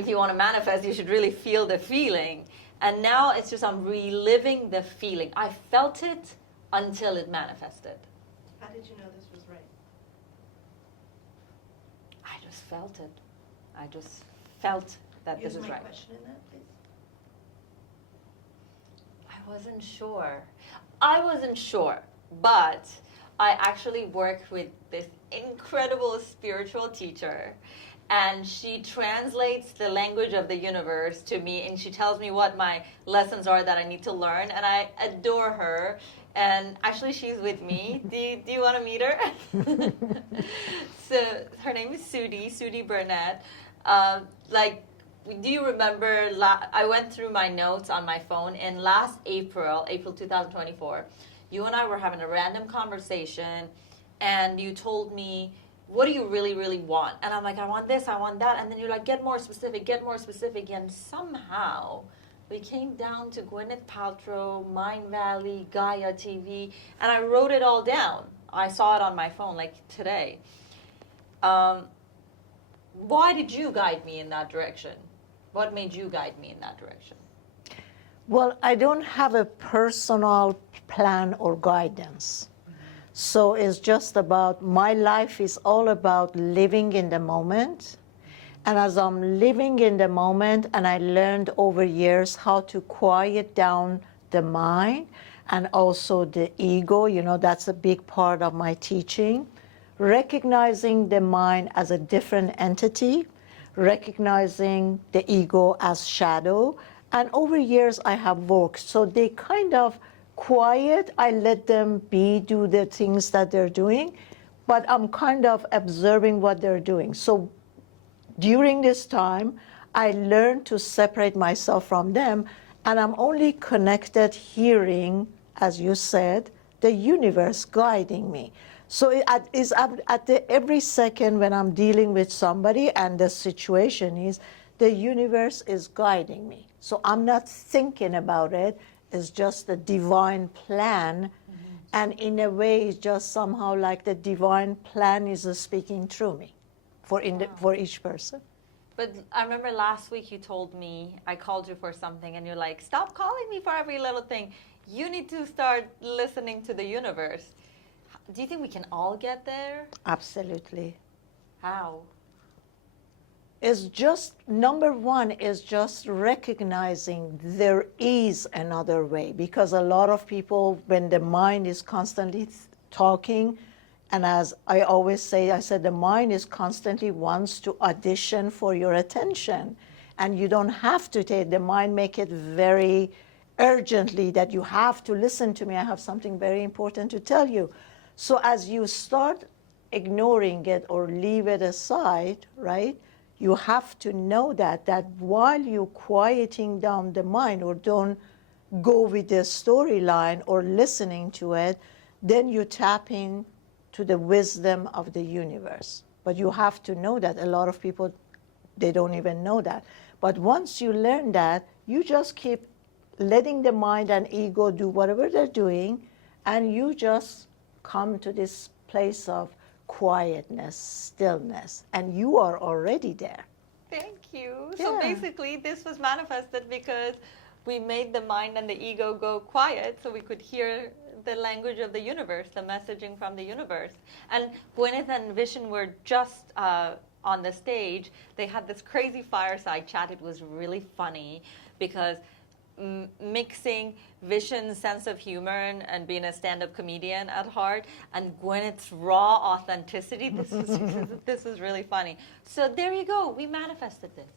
if you want to manifest, you should really feel the feeling. And now it's just I'm reliving the feeling. I felt it until it manifested. How did you know this was right? I just felt it. I just felt that this is right. Use my question in that, please. I wasn't sure, but I actually worked with this incredible spiritual teacher, and she translates the language of the universe to me, and she tells me what my lessons are that I need to learn, and I adore her. And actually, she's with me. Do you want to meet her? So her name is Sudi Burnett. Do you remember, I went through my notes on my phone, and last April 2024, you and I were having a random conversation, and you told me, what do you really, really want? And I'm like, I want this, I want that. And then you're like, get more specific. And somehow we came down to Gwyneth Paltrow, Mind Valley, Gaia TV, and I wrote it all down. I saw it on my phone like today. Why did you guide me in that direction? What made you guide me in that direction? Well, I don't have a personal plan or guidance. So it's just about, my life is all about living in the moment. And as I'm living in the moment, and I learned over years how to quiet down the mind and also the ego, that's a big part of my teaching. Recognizing the mind as a different entity, recognizing the ego as shadow. And over years I have worked. So they kind of quiet, I let them do the things that they're doing, but I'm kind of observing what they're doing. So during this time, I learned to separate myself from them, and I'm only connected hearing, as you said, the universe guiding me. So every second when I'm dealing with somebody and the situation is, the universe is guiding me. So I'm not thinking about it. It's just the divine plan. Mm-hmm. And in a way, it's just somehow like the divine plan is speaking through me for each person. But I remember last week you told me, I called you for something, and you're like, stop calling me for every little thing. You need to start listening to the universe. Do you think we can all get there? Absolutely. How? It's just, number one is just recognizing there is another way. Because a lot of people, when the mind is constantly talking, and as I always say, I said the mind is constantly wants to audition for your attention. And you don't have to take, the mind make it very urgently that you have to listen to me. I have something very important to tell you. So as you start ignoring it or leave it aside, right, you have to know that while you're quieting down the mind or don't go with the storyline or listening to it, then you tap in to the wisdom of the universe. But you have to know that. A lot of people, they don't even know that. But once you learn that, you just keep letting the mind and ego do whatever they're doing, and you just come to this place of quietness, stillness, and you are already there. Thank you. Yeah. So basically, this was manifested because we made the mind and the ego go quiet so we could hear the language of the universe, the messaging from the universe. And Gwyneth and Vishen were just on the stage. They had this crazy fireside chat. It was really funny because mixing Vishen's sense of humor and being a stand-up comedian at heart and Gwyneth's raw authenticity, this was really funny. So there you go. We manifested this.